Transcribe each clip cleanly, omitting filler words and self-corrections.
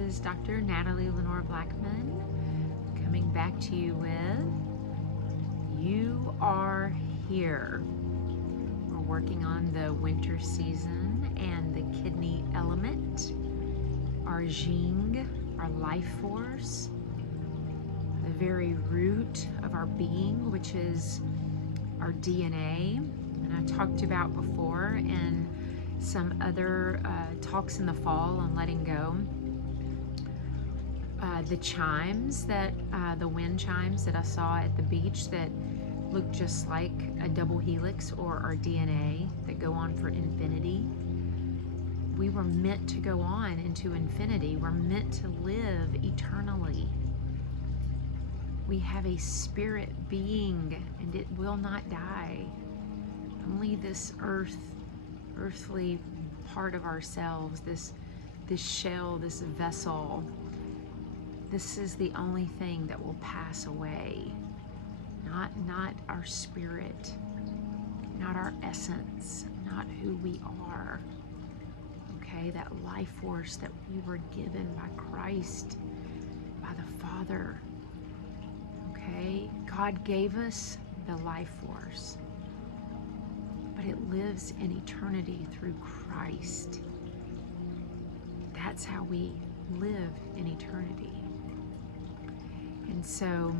is Dr. Natalie Lenore Blackman coming back to you with You Are Here. We're working on the winter season and the kidney element, our Jing, our life force, the very root of our being, which is our DNA. And I talked about before in some other talks in the fall on letting go, the chimes that, the wind chimes that I saw at the beach that look just like a double helix or our DNA that go on for infinity. We were meant to go on into infinity. We're meant to live eternally. We have a spirit being and it will not die. Only this earthly part of ourselves, this shell, this vessel, this is the only thing that will pass away. Not our spirit, not our essence, not who we are. Okay, that life force that we were given by Christ, by the Father. Okay, God gave us the life force, but it lives in eternity through Christ. That's how we live in eternity. And so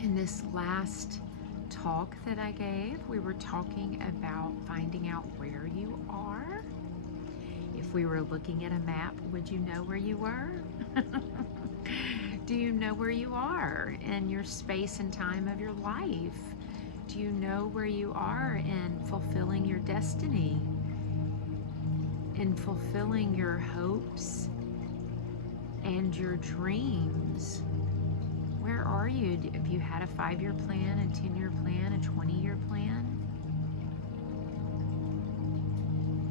in this last talk that I gave, we were talking about finding out where you are. If we were looking at a map, would you know where you were? Do you know where you are in your space and time of your life? Do you know where you are in fulfilling your destiny? In fulfilling your hopes and your dreams? Where are you? Have you had a 5-year plan, a 10-year plan, a 20-year plan?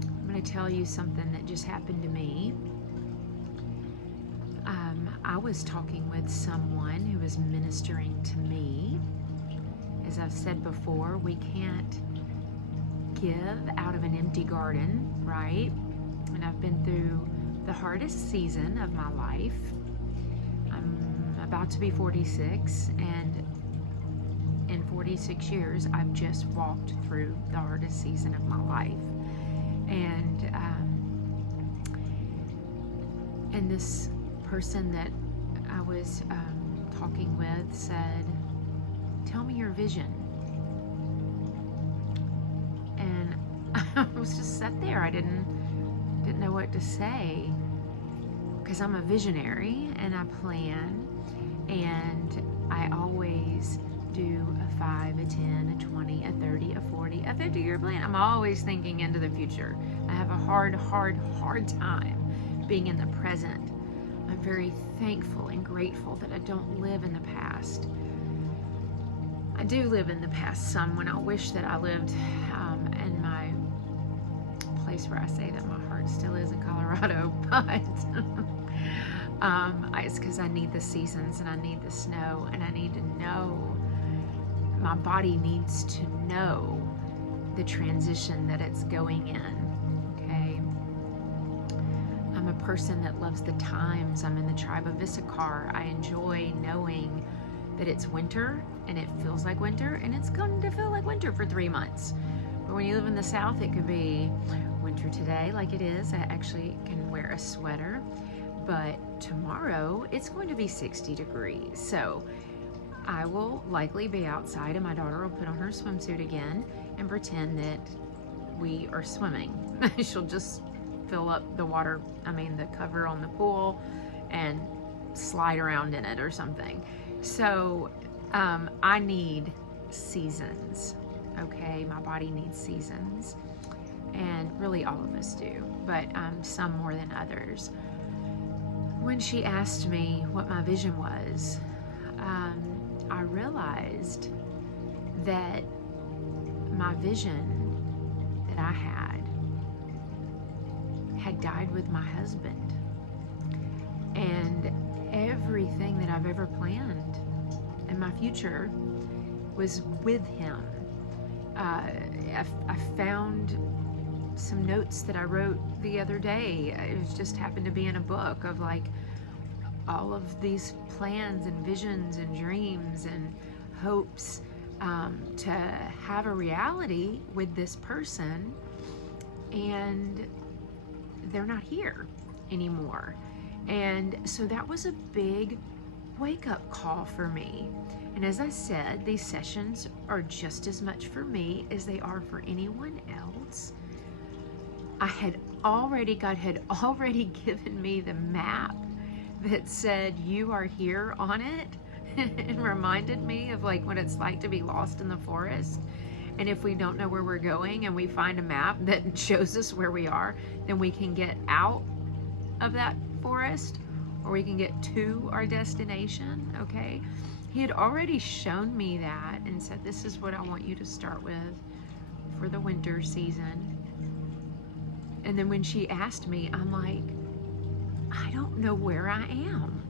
I'm going to tell you something that just happened to me. I was talking with someone who was ministering to me. As I've said before, we can't give out of an empty garden, right? And I've been through the hardest season of my life. I'm about to be 46, and in 46 years, I've just walked through the hardest season of my life. And this person that I was talking with said, "Tell me your vision." And I was just sat there. I didn't know what to say, because I'm a visionary and I plan, and I always do a 5, a 10, a 20, a 30, a 40, a 50-year plan. I'm always thinking into the future. I have a hard time being in the present. I'm very thankful and grateful that I don't live in the past. I do live in the past some, when I wish that I lived in my place where I say that my heart still is in Colorado, but it's because I need the seasons and I need the snow, and I need to know, my body needs to know the transition that it's going in. Okay, I'm a person that loves the times. I'm in the tribe of Issachar. I enjoy knowing that it's winter and it feels like winter, and it's going to feel like winter for 3 months. But when you live in the South, it could be winter today like it is. I actually can wear a sweater, but tomorrow it's going to be 60 degrees. So I will likely be outside, and my daughter will put on her swimsuit again and pretend that we are swimming. She'll just fill up the water, the cover on the pool, and slide around in it or something. So I need seasons, okay? My body needs seasons, and really all of us do, but some more than others. When she asked me what my vision was, I realized that my vision that I had died with my husband, and everything that I've ever planned in my future was with him. I found some notes that I wrote the other day. It was just happened to be in a book of like all of these plans and visions and dreams and hopes to have a reality with this person, and they're not here anymore. And so that was a big wake-up call for me. And as I said, these sessions are just as much for me as they are for anyone else. God had already given me the map that said you are here on it, and reminded me of like what it's like to be lost in the forest. And if we don't know where we're going and we find a map that shows us where we are, then we can get out of that forest, or we can get to our destination. Okay, he had already shown me that and said, this is what I want you to start with for the winter season. And then when she asked me, I'm like, I don't know where I am.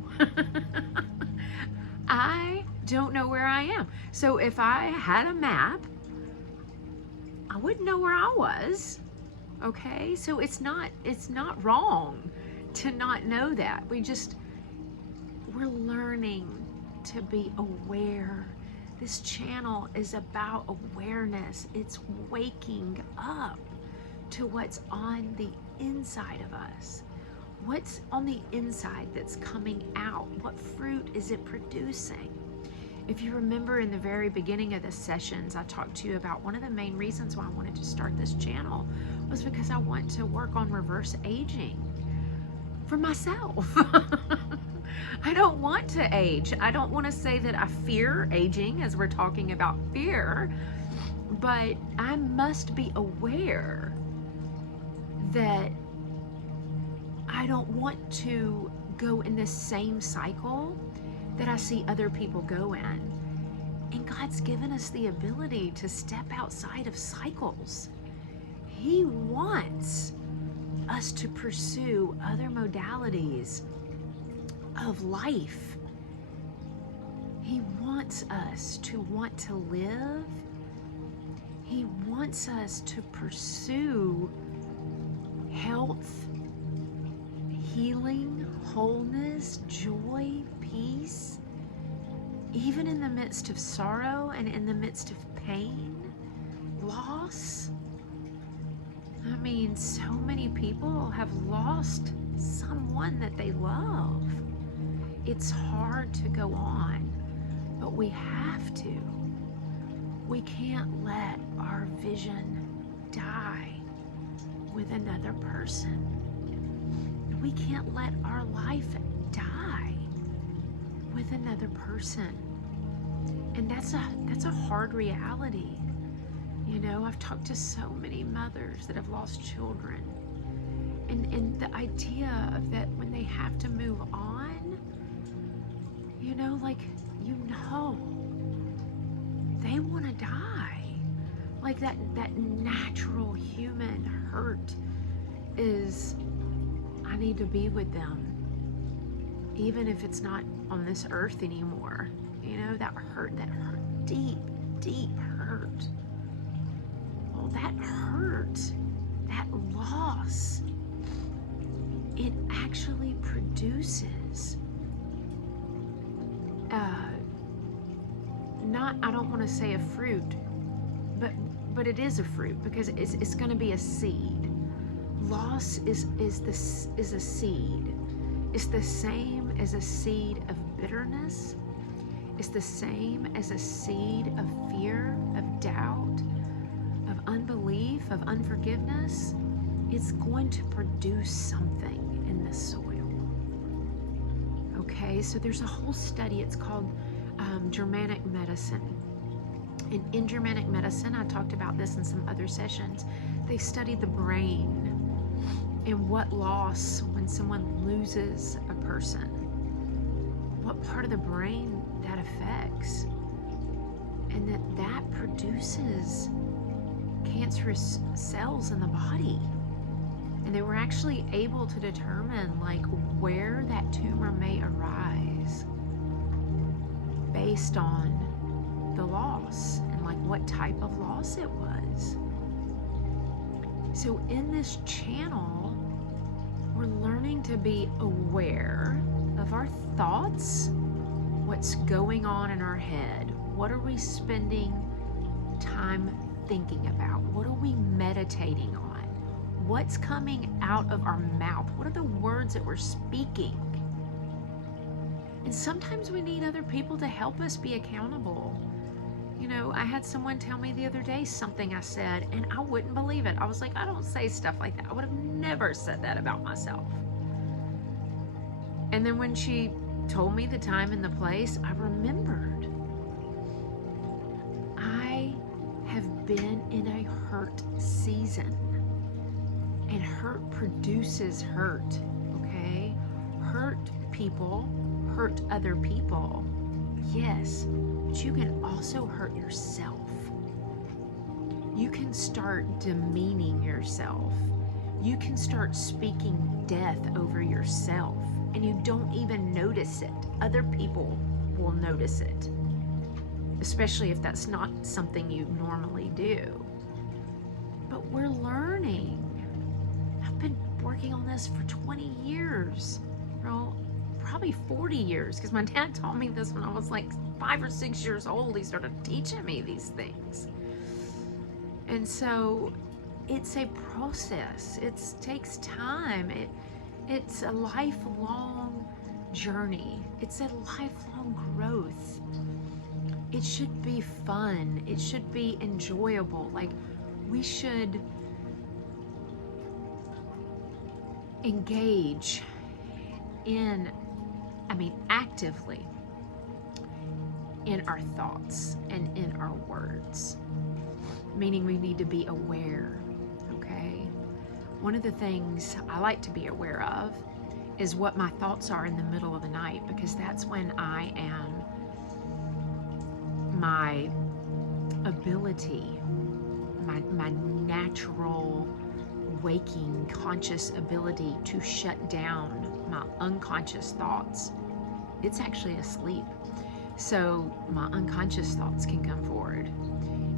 I don't know where I am. So if I had a map, I wouldn't know where I was. Okay, so it's not wrong to not know that. We're learning to be aware. This channel is about awareness. It's waking up to what's on the inside of us. What's on the inside that's coming out? What fruit is it producing? If you remember in the very beginning of the sessions, I talked to you about one of the main reasons why I wanted to start this channel was because I want to work on reverse aging for myself. I don't want to age. I don't want to say that I fear aging, as we're talking about fear, but I must be aware that I don't want to go in the same cycle that I see other people go in. And God's given us the ability to step outside of cycles. He wants us to pursue other modalities of life. He wants us to want to live. He wants us to pursue health, healing, wholeness, joy, peace, even in the midst of sorrow and in the midst of pain, loss. I mean, so many people have lost someone that they love. It's hard to go on, but we have to. We can't let our vision die with another person. We can't let our life die with another person. And that's a hard reality. You know, I've talked to so many mothers that have lost children. And the idea of that when they have to move on, you know, like, you know, they want to die. Like that natural human hurt is, I need to be with them, even if it's not on this earth anymore. You know, that hurt, deep, deep hurt. Well, that hurt, that loss, it actually produces, I don't want to say a fruit, but it is a fruit, because it's going to be a seed. Loss is a seed. It's the same as a seed of bitterness. It's the same as a seed of fear, of doubt, of unbelief, of unforgiveness. It's going to produce something in the soil. Okay, so there's a whole study. It's called Germanic medicine. And in Germanic medicine, I talked about this in some other sessions, they studied the brain and what loss, when someone loses a person, what part of the brain that affects, and that produces cancerous cells in the body. And they were actually able to determine like where that tumor may arise based on the loss and like what type of loss it was. So in this channel, we're learning to be aware of our thoughts, what's going on in our head. What are we spending time thinking about? What are we meditating on? What's coming out of our mouth? What are the words that we're speaking? And sometimes we need other people to help us be accountable. You know, I had someone tell me the other day something I said, and I wouldn't believe it. I was like, I don't say stuff like that. I would have never said that about myself. And then when she told me the time and the place, I remembered. I have been in a hurt season, and hurt produces hurt, okay? Hurt people hurt other people, yes, but you can also hurt yourself. You can start demeaning yourself. You can start speaking death over yourself, and you don't even notice it. Other people will notice it, especially if that's not something you normally do. But we're learning. I've been working on this for 20 years, well, probably 40 years, because my dad taught me this when I was like 5 or 6 years old. He started teaching me these things. And so it's a process. It takes time. It's a lifelong journey. It's a lifelong growth. It should be fun. It should be enjoyable. Like, we should engage in, actively in our thoughts and in our words. Meaning we need to be aware, okay? One of the things I like to be aware of is what my thoughts are in the middle of the night, because that's when I am, my ability, my natural waking conscious ability to shut down my unconscious thoughts. It's actually asleep. So my unconscious thoughts can come forward.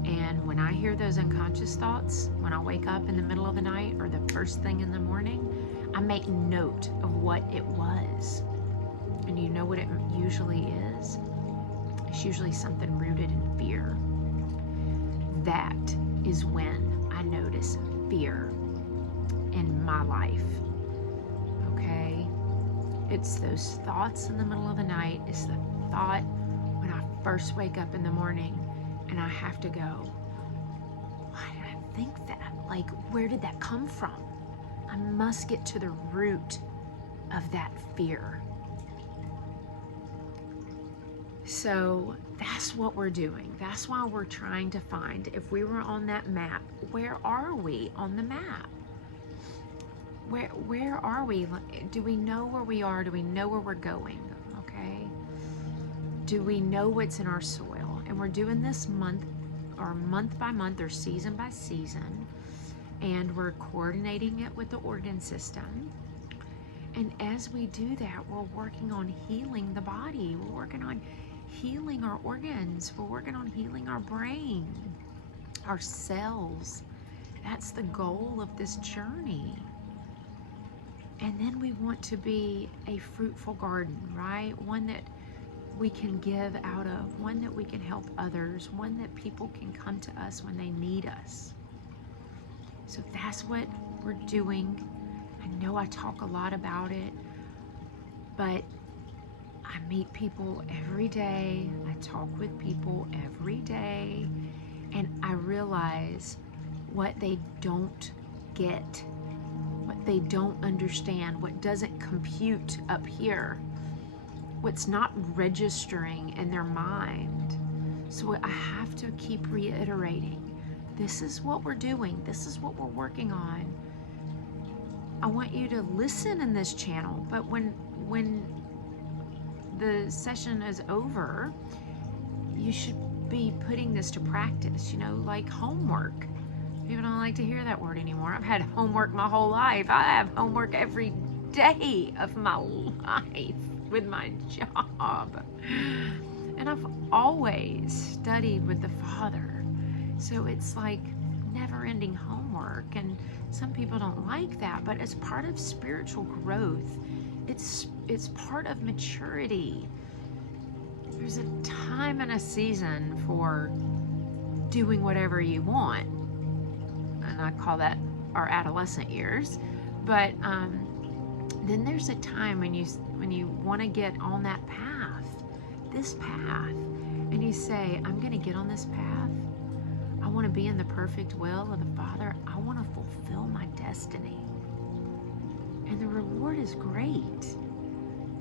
And when I hear those unconscious thoughts, when I wake up in the middle of the night or the first thing in the morning, I make note of what it was. And you know what it usually is? It's usually something rooted in fear. That is when I notice fear in my life, okay? It's those thoughts in the middle of the night. It's the thought when I first wake up in the morning and I have to go, why did I think that? Like, where did that come from? I must get to the root of that fear. So that's what we're doing. That's why we're trying to find, if we were on that map, where are we on the map? Where are we? Do we know where we are? Do we know where we're going? Okay. Do we know what's in our soil? And we're doing this month by month or season by season. And we're coordinating it with the organ system. And as we do that, we're working on healing the body. We're working on healing our organs. We're working on healing our brain, our cells. That's the goal of this journey. And then we want to be a fruitful garden, right? One that we can give out of, one that we can help others, one that people can come to us when they need us. So that's what we're doing. I know I talk a lot about it, but I meet people every day. I talk with people every day, and I realize what they don't get, what they don't understand, what doesn't compute up here, what's not registering in their mind. So I have to keep reiterating, this is what we're doing. This is what we're working on. I want you to listen in this channel, but when the session is over, you should be putting this to practice, like homework. People don't like to hear that word anymore. I've had homework my whole life. I have homework every day of my life with my job. And I've always studied with the Father. So it's like never-ending homework, and some people don't like that, but as part of spiritual growth, it's part of maturity. There's a time and a season for doing whatever you want, and I call that our adolescent years. But then there's a time when you want to get on that path, this path, and you say, I'm going to get on this path. I want to be in the perfect will of the Father. I want to fulfill my destiny. And the reward is great.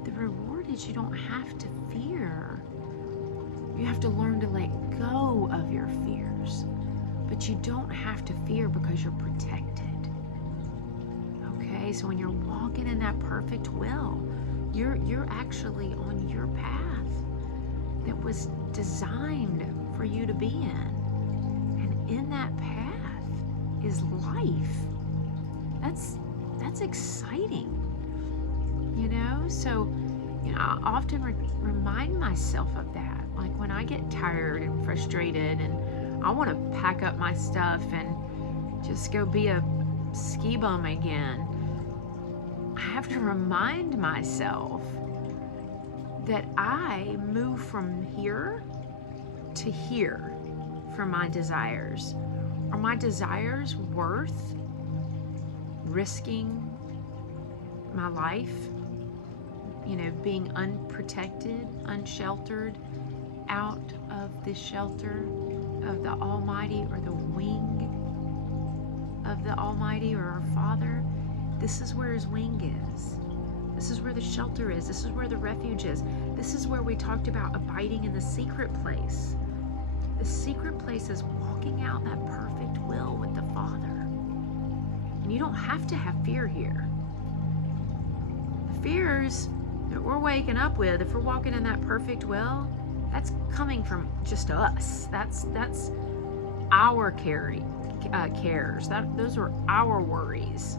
The reward is you don't have to fear. You have to learn to let go of your fears. But you don't have to fear because you're protected. Okay, so when you're walking in that perfect will, you're actually on your path that was designed for you to be in. And in that path is life. That's exciting. You know, so I often remind myself of that. Like when I get tired and frustrated and I want to pack up my stuff and just go be a ski bum again, I have to remind myself that I move from here to here for my desires. Are my desires worth risking my life? You know, being unprotected, unsheltered, out of the shelter of the Almighty, or the wing of the Almighty, or our Father. This is where His wing is. This is where the shelter is. This is where the refuge is. This is where we talked about abiding in the secret place. The secret place is walking out that perfect will with the Father. And you don't have to have fear here. The fears that we're waking up with, if we're walking in that perfect will, that's coming from just us. That's our cares. Those are our worries.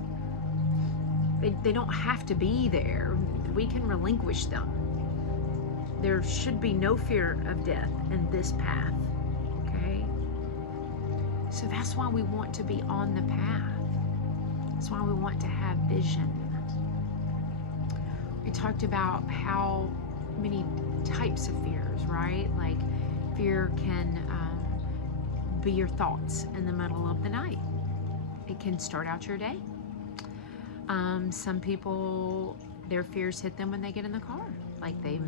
They don't have to be there. We can relinquish them. There should be no fear of death in this path. Okay? So that's why we want to be on the path. That's why we want to have vision. We talked about how many types of fears, right? Like fear can be your thoughts in the middle of the night. It can start out your day. Some people, their fears hit them when they get in the car. Like they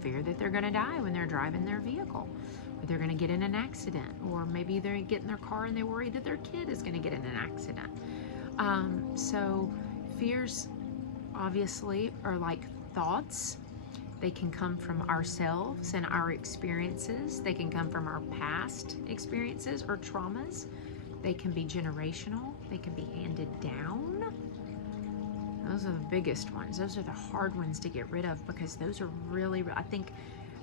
fear that they're going to die when they're driving their vehicle, or they're going to get in an accident, or maybe they get in their car and they worry that their kid is going to get in an accident. So fears obviously are like thoughts. They can come from ourselves and our experiences. They can come from our past experiences or traumas. They can be generational. They can be handed down. Those are the biggest ones. Those are the hard ones to get rid of, because those are really, I think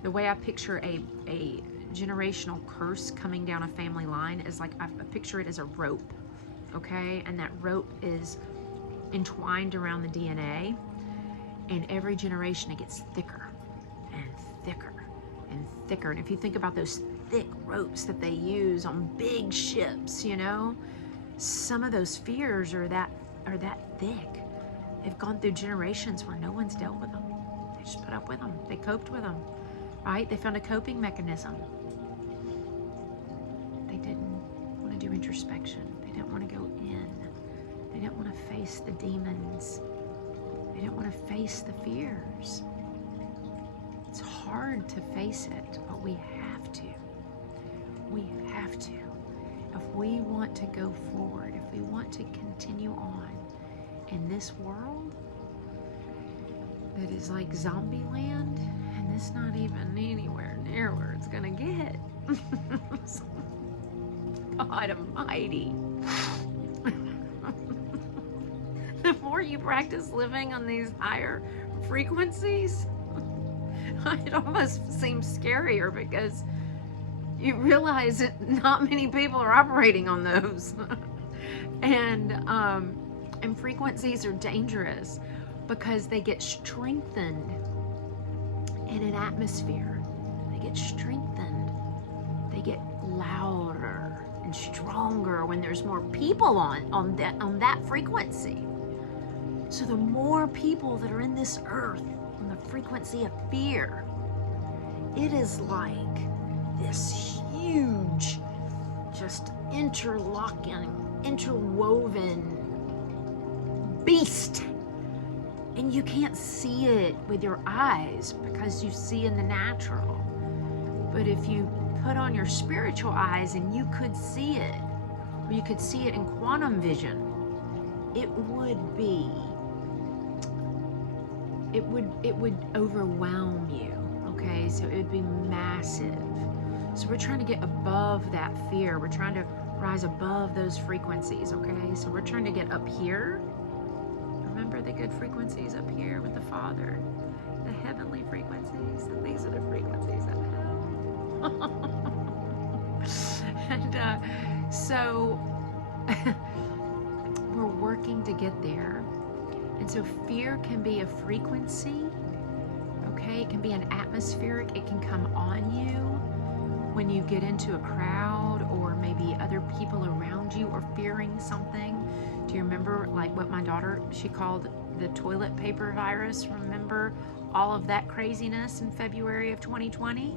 the way I picture a generational curse coming down a family line is like, I picture it as a rope, okay? And that rope is entwined around the DNA, and every generation it gets thicker and thicker and thicker. And if you think about those thick ropes that they use on big ships, you know, some of those fears are that thick. They've gone through generations where no one's dealt with them. They just put up with them. They coped with them, right? They found a coping mechanism. They didn't want to do introspection. They didn't want to go in. They didn't want to face the demons. They didn't want to face the fears. It's hard to face it, but we have to. We have to. If we want to go forward, if we want to continue on in this world that is like zombie land, and it's not even anywhere near where it's gonna get. God Almighty. The more you practice living on these higher frequencies, it almost seems scarier, because you realize that not many people are operating on those. And frequencies are dangerous because they get strengthened in an atmosphere. They get strengthened. They get louder and stronger when there's more people on that frequency. So the more people that are in this earth on the frequency of fear, it is like this huge, just interlocking, interwoven beast. And you can't see it with your eyes because you see in the natural. But if you put on your spiritual eyes and you could see it, or you could see it in quantum vision, it would be, it would overwhelm you, okay? So it would be massive. So we're trying to get above that fear. We're trying to rise above those frequencies, okay? So we're trying to get up here. Remember the good frequencies up here with the Father, the heavenly frequencies, and these are the frequencies of hell. And so we're working to get there. And so fear can be a frequency, okay? It can be an atmospheric. It can come on you when you get into a crowd, or maybe other people around you are fearing something. Do you remember like what my daughter, she called the toilet paper virus? Remember all of that craziness in February of 2020?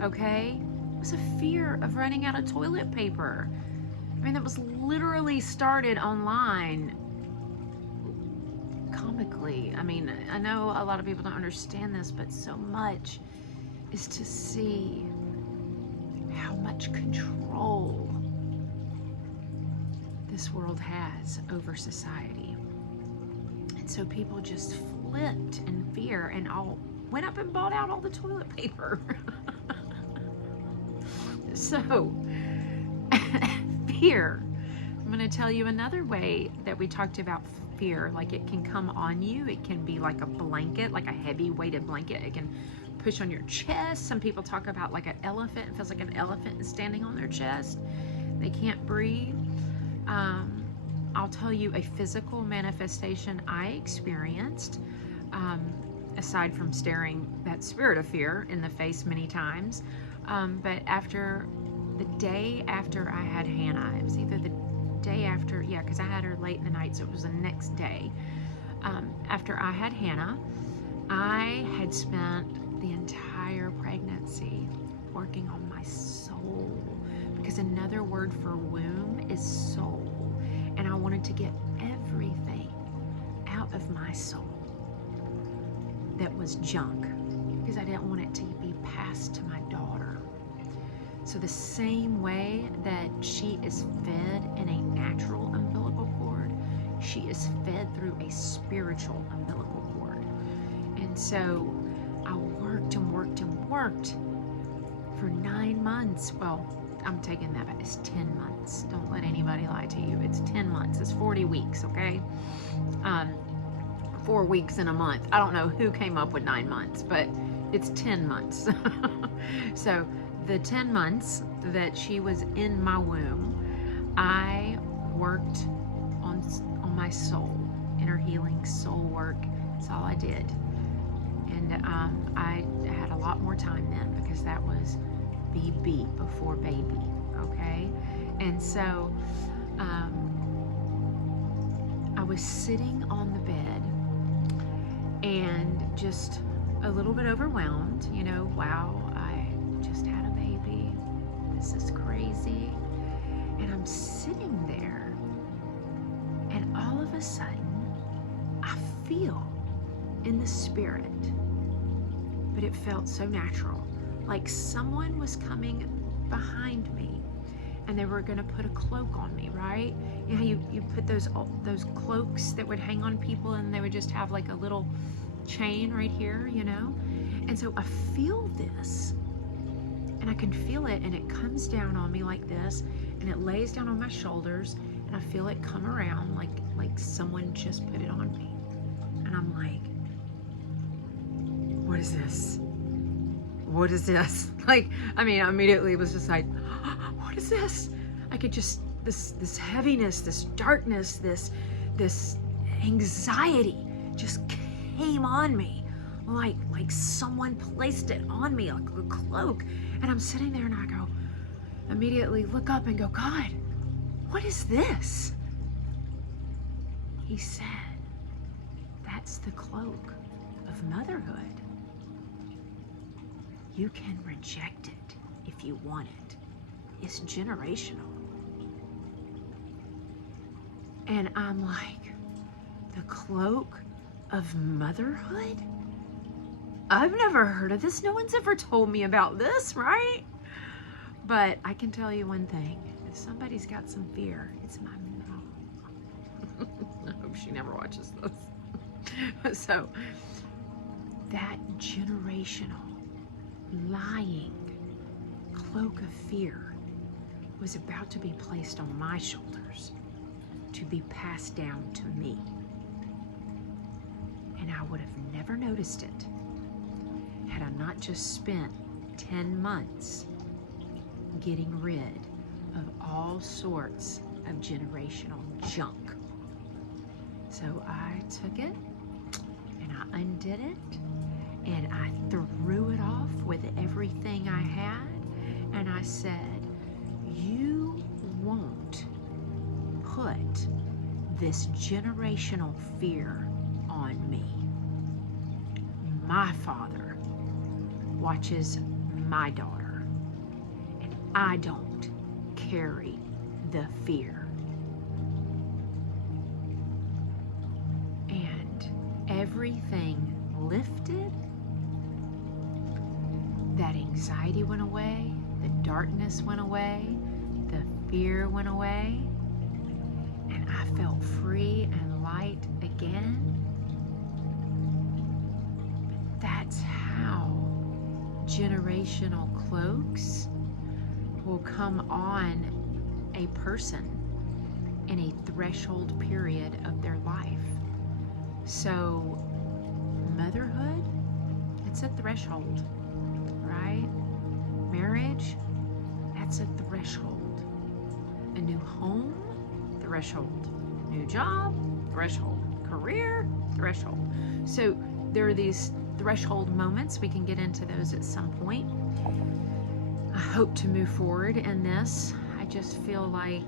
Okay? It was a fear of running out of toilet paper. I mean, that was literally started online comically. I mean, I know a lot of people don't understand this, but so much is to see how much control this world has over society. And so people just flipped in fear and all went up and bought out all the toilet paper. So fear. I'm going to tell you another way that we talked about fear. Like, it can come on you. It can be like a blanket, like a heavy weighted blanket. It can push on your chest. Some people talk about like an elephant. It feels like an elephant is standing on their chest. They can't breathe. I'll tell you a physical manifestation I experienced, aside from staring that spirit of fear in the face many times. But after the day after I had Hannah, it was either the day after, yeah, because I had her late in the night, so it was the next day. After I had Hannah, I had spent the entire pregnancy working on my soul, because another word for womb is soul. And I wanted to get everything out of my soul that was junk, because I didn't want it to be passed to my daughter. So the same way that she is fed in a natural umbilical cord, she is fed through a spiritual umbilical cord. And so I worked and worked and worked for 9 months. Well, I'm taking that back. It's 10 months. Don't let anybody lie to you. It's 10 months. It's 40 weeks, okay? 4 weeks in a month. I don't know who came up with 9 months, but it's 10 months. So the 10 months that she was in my womb, I worked on my soul, inner healing, soul work. That's all I did. And I had a lot more time then, because that was BB, before baby, okay? And so I was sitting on the bed and just a little bit overwhelmed, you know, wow, I just had a baby. This is crazy. And I'm sitting there, and all of a sudden, I feel in the spirit, but it felt so natural, like someone was coming behind me and they were going to put a cloak on me, right? You know how you put those cloaks that would hang on people, and they would just have like a little chain right here, you know? And so I feel this, and I can feel it, and it comes down on me like this, and it lays down on my shoulders, and I feel it come around like someone just put it on me. And I'm like, what is this? What is this? Like, I mean, I immediately was just like, what is this? I could just, this heaviness, this darkness, this anxiety just came on me, like someone placed it on me like a cloak. And I'm sitting there and I go, immediately look up and go, God, what is this? He said, that's the cloak of motherhood. You can reject it if you want it. It's generational. And I'm like, the cloak of motherhood? I've never heard of this. No one's ever told me about this, right? But I can tell you one thing. If somebody's got some fear, it's my mom. I hope she never watches this. So, that generational, lying cloak of fear was about to be placed on my shoulders to be passed down to me. And I would have never noticed it had I not just spent 10 months getting rid of all sorts of generational junk. So I took it and I undid it and I threw it off with everything I had, and I said, you won't put this generational fear on me. My father watches my daughter, and I don't carry the fear. And everything lifted. That anxiety went away, the darkness went away, the fear went away, and I felt free and light again. But that's how generational cloaks will come on a person in a threshold period of their life. So motherhood, it's a threshold, right? Marriage, that's a threshold. A new home, threshold. New job, threshold. Career, threshold. So there are these threshold moments. We can get into those at some point. I hope to move forward in this. I just feel like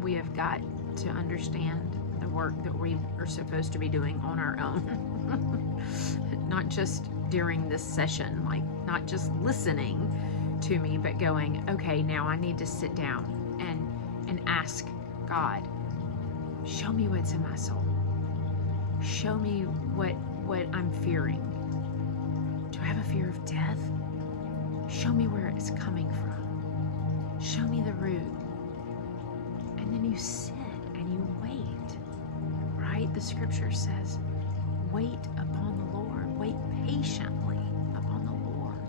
we have got to understand the work that we are supposed to be doing on our own. Not just during this session, like not just listening to me, but going, okay, now I need to sit down and ask God, show me what's in my soul. Show me what I'm fearing. Do I have a fear of death? Show me where it's coming from. Show me the root. And then you sit and you wait, right? The scripture says, wait upon the Lord. Wait patiently upon the Lord.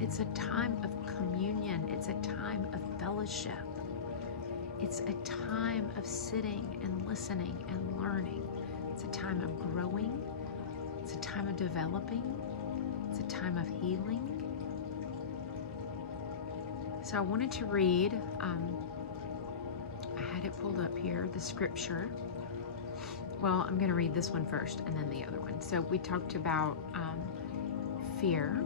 It's a time of communion. It's a time of fellowship. It's a time of sitting and listening and learning. It's a time of growing. It's a time of developing. It's a time of healing. So I wanted to read, I had it pulled up here, the scripture. Well, I'm going to read this one first and then the other one. So we talked about fear,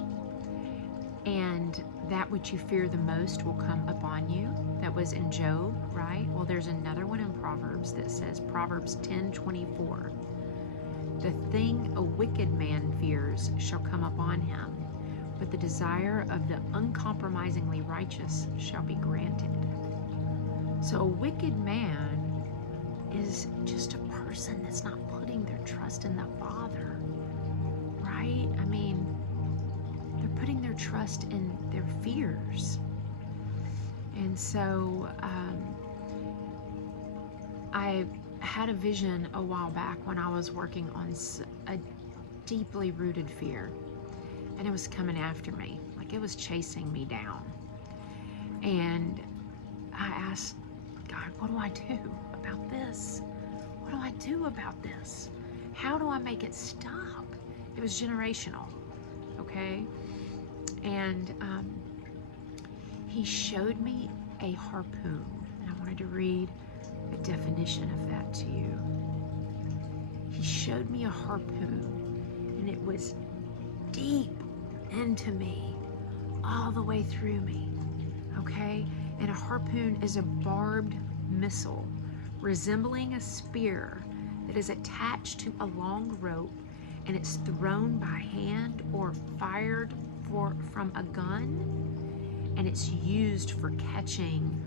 and that which you fear the most will come upon you. That was in Job, right? Well, there's another one in Proverbs that says, Proverbs 10:24. The thing a wicked man fears shall come upon him, but the desire of the uncompromisingly righteous shall be granted. So a wicked man is just a person that's not putting their trust in the Father, right? I mean, they're putting their trust in their fears. And so I had a vision a while back when I was working on a deeply rooted fear, and it was coming after me, like it was chasing me down. And I asked God, what do I do about this? What do I do about this? How do I make it stop? It was generational, okay? And he showed me a harpoon, and I wanted to read a definition of that to you. He showed me a harpoon, and it was deep into me, all the way through me, okay? And a harpoon is a barbed missile resembling a spear that is attached to a long rope, and it's thrown by hand or fired from a gun, and it's used for catching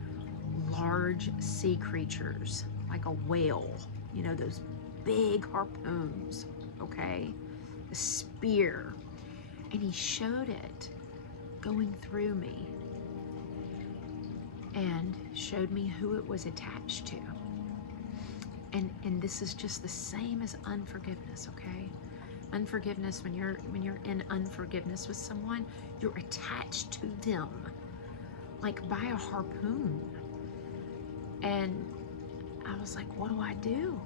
large sea creatures like a whale, you know, those big harpoons, okay? A spear. And he showed it going through me and showed me who it was attached to. And this is just the same as unforgiveness, okay? Unforgiveness, when you're in unforgiveness with someone, you're attached to them like by a harpoon. And I was like, what do I do?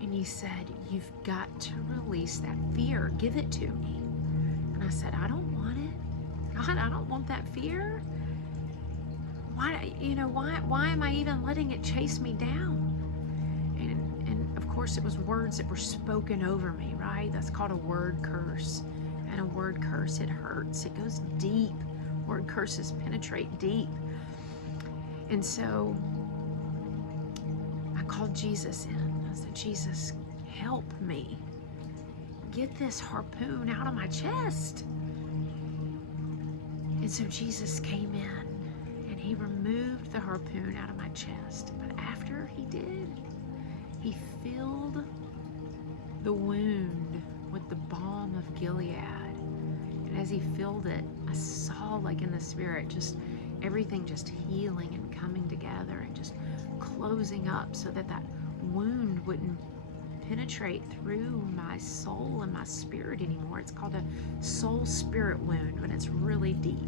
And he said, you've got to release that fear. Give it to me. And I said, I don't want it. God, I don't want that fear. Why, why am I even letting it chase me down? And of course it was words that were spoken over me, right? That's called a word curse. And a word curse, it hurts. It goes deep. Word curses penetrate deep. And so I called Jesus in. I said, Jesus, help me. Get this harpoon out of my chest. And so Jesus came in and he removed the harpoon out of my chest. But after he did, he filled the wound with the balm of Gilead. And as he filled it, I saw, like in the spirit, just everything just healing and coming together and just closing up so that that wound wouldn't penetrate through my soul and my spirit anymore. It's called a soul spirit wound when it's really deep.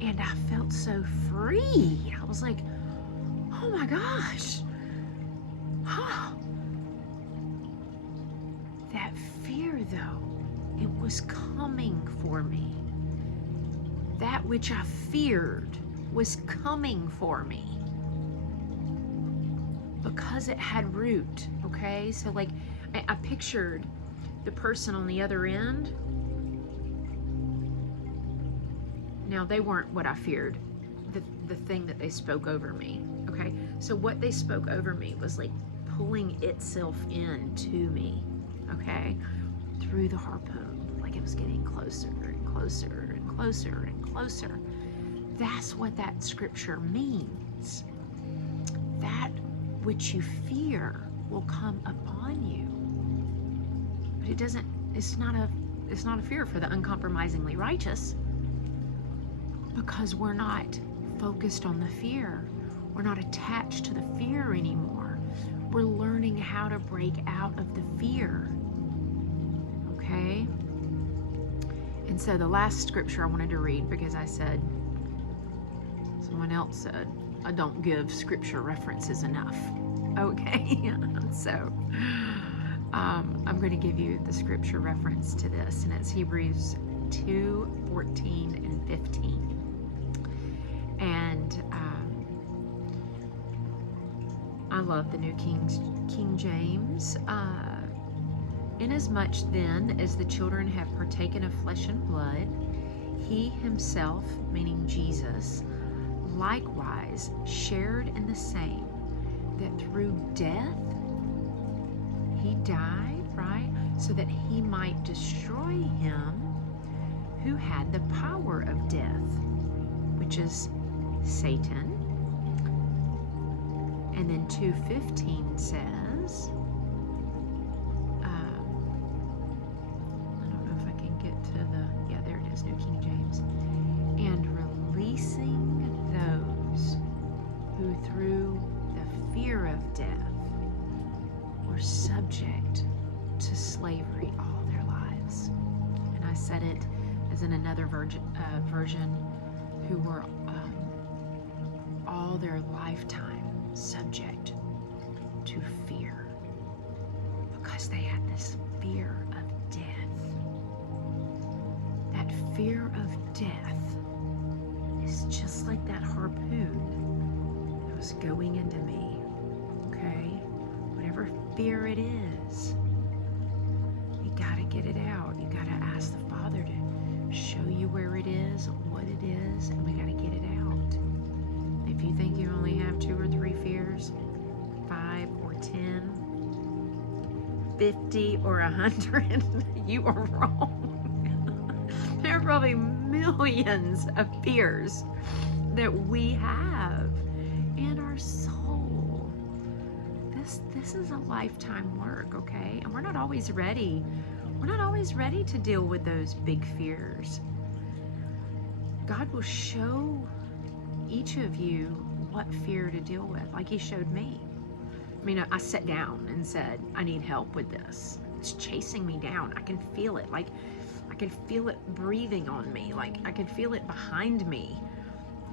And I felt so free. I was like, oh my gosh. Huh. That fear, though, it was coming for me. That which I feared was coming for me because it had root, okay? So like I pictured the person on the other end. Now they weren't what I feared, the thing that they spoke over me, okay? So what they spoke over me was like pulling itself in to me, okay? Through the harpoon, like it was getting closer and closer and closer and closer. That's what that scripture means. That which you fear will come upon you. But it's not a fear for the uncompromisingly righteous, because we're not focused on the fear. We're not attached to the fear anymore. We're learning how to break out of the fear. Okay? And so the last scripture I wanted to read, because someone else said, I don't give scripture references enough. Okay? So I'm going to give you the scripture reference to this, and it's Hebrews 2:14 and 15. And I love the New King James. Inasmuch then as the children have partaken of flesh and blood, he himself, meaning Jesus, likewise shared in the same, that through death he died, right? So that he might destroy him who had the power of death, which is Satan. And then 2:15 says, I don't know if I can get to there it is, New King James. And releasing those who through the fear of death were subject to slavery all their lives. And I said it as in another version, who were all their lifetime subject to fear, because they had this fear of death. That fear of death is just like that harpoon that was going into me, okay? Whatever fear it is, you gotta get it out. You gotta ask the Father 50 or 100, you are wrong. There are probably millions of fears that we have in our soul. This is a lifetime work, okay? And we're not always ready. We're not always ready to deal with those big fears. God will show each of you what fear to deal with, like he showed me. I mean, I sat down and said, I need help with this. It's chasing me down. I can feel it. Like, I can feel it breathing on me. Like, I can feel it behind me,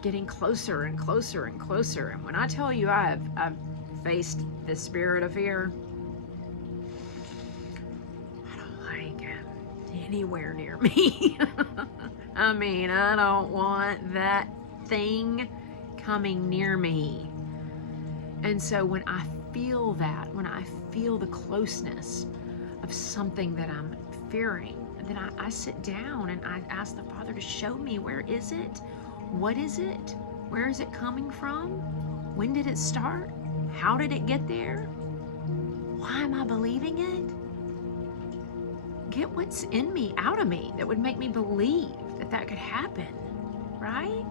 getting closer and closer and closer. And when I tell you I've faced the spirit of fear, I don't like it anywhere near me. I mean, I don't want that thing coming near me. And so when I feel that, when I feel the closeness of something that I'm fearing, then I sit down and I ask the Father to show me, where is it? What is it? Where is it coming from? When did it start? How did it get there? Why am I believing it? Get what's in me out of me that would make me believe that that could happen, right?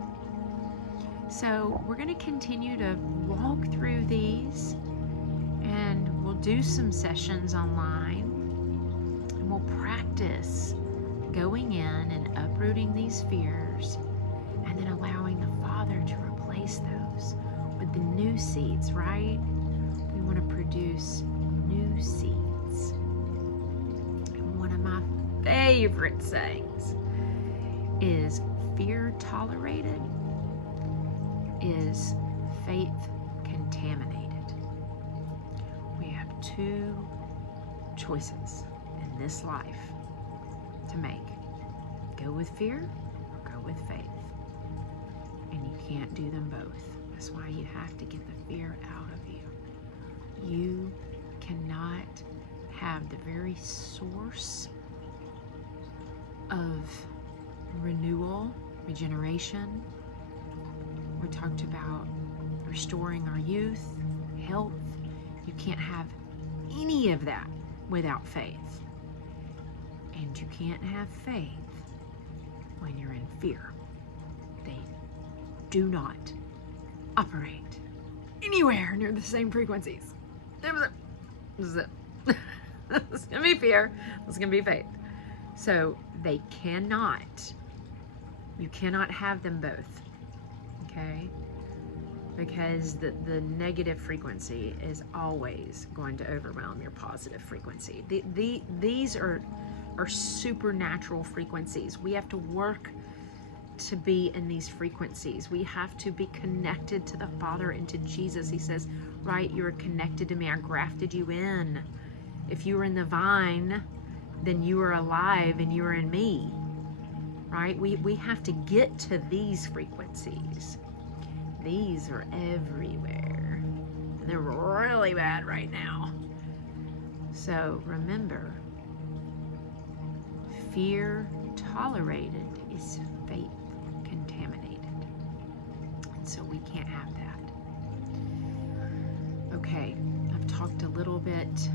So we're going to continue to walk through these, and we'll do some sessions online, and we'll practice going in and uprooting these fears, and then allowing the Father to replace those with the new seeds, right? We want to produce new seeds. And one of my favorite sayings is, fear tolerated is faith contaminated. We have two choices in this life to make. Go with fear or go with faith. And you can't do them both. That's why you have to get the fear out of you. You cannot have the very source of renewal, regeneration. We talked about restoring our youth, health. You can't have any of that without faith. And you can't have faith when you're in fear. They do not operate anywhere near the same frequencies. This is it. This is going to be fear. This is going to be faith. So they cannot, you cannot have them both. Okay? Because the negative frequency is always going to overwhelm your positive frequency. These are supernatural frequencies. We have to work to be in these frequencies. We have to be connected to the Father and to Jesus. He says, right, you're connected to me. I grafted you in. If you were in the vine, then you are alive and you are in me. Right? We have to get to these frequencies. These are everywhere. And they're really bad right now. So remember, fear tolerated is faith contaminated. And so we can't have that. Okay, I've talked a little bit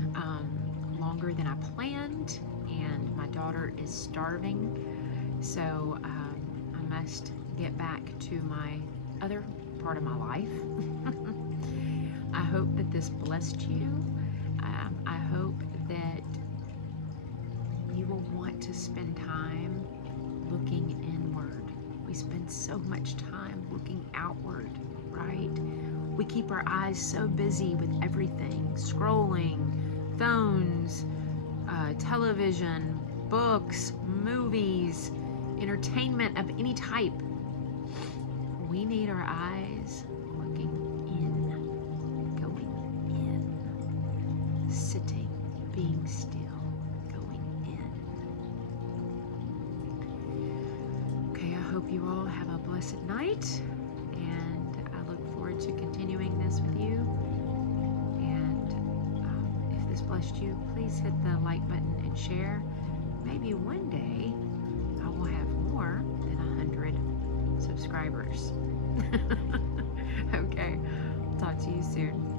longer than I planned, and my daughter is starving. So I must get back to my other part of my life. I hope that this blessed you. I hope that you will want to spend time looking inward. We spend so much time looking outward, right? We keep our eyes so busy with everything, scrolling, phones, television, books, movies, entertainment of any type. We need our eyes looking in, going in, sitting, being still, going in. Okay, I hope you all have a blessed night, and I look forward to continuing this with you. And if this blessed you, please hit the like button and share. Maybe one day I will have more than 100 subscribers. Okay, talk to you soon.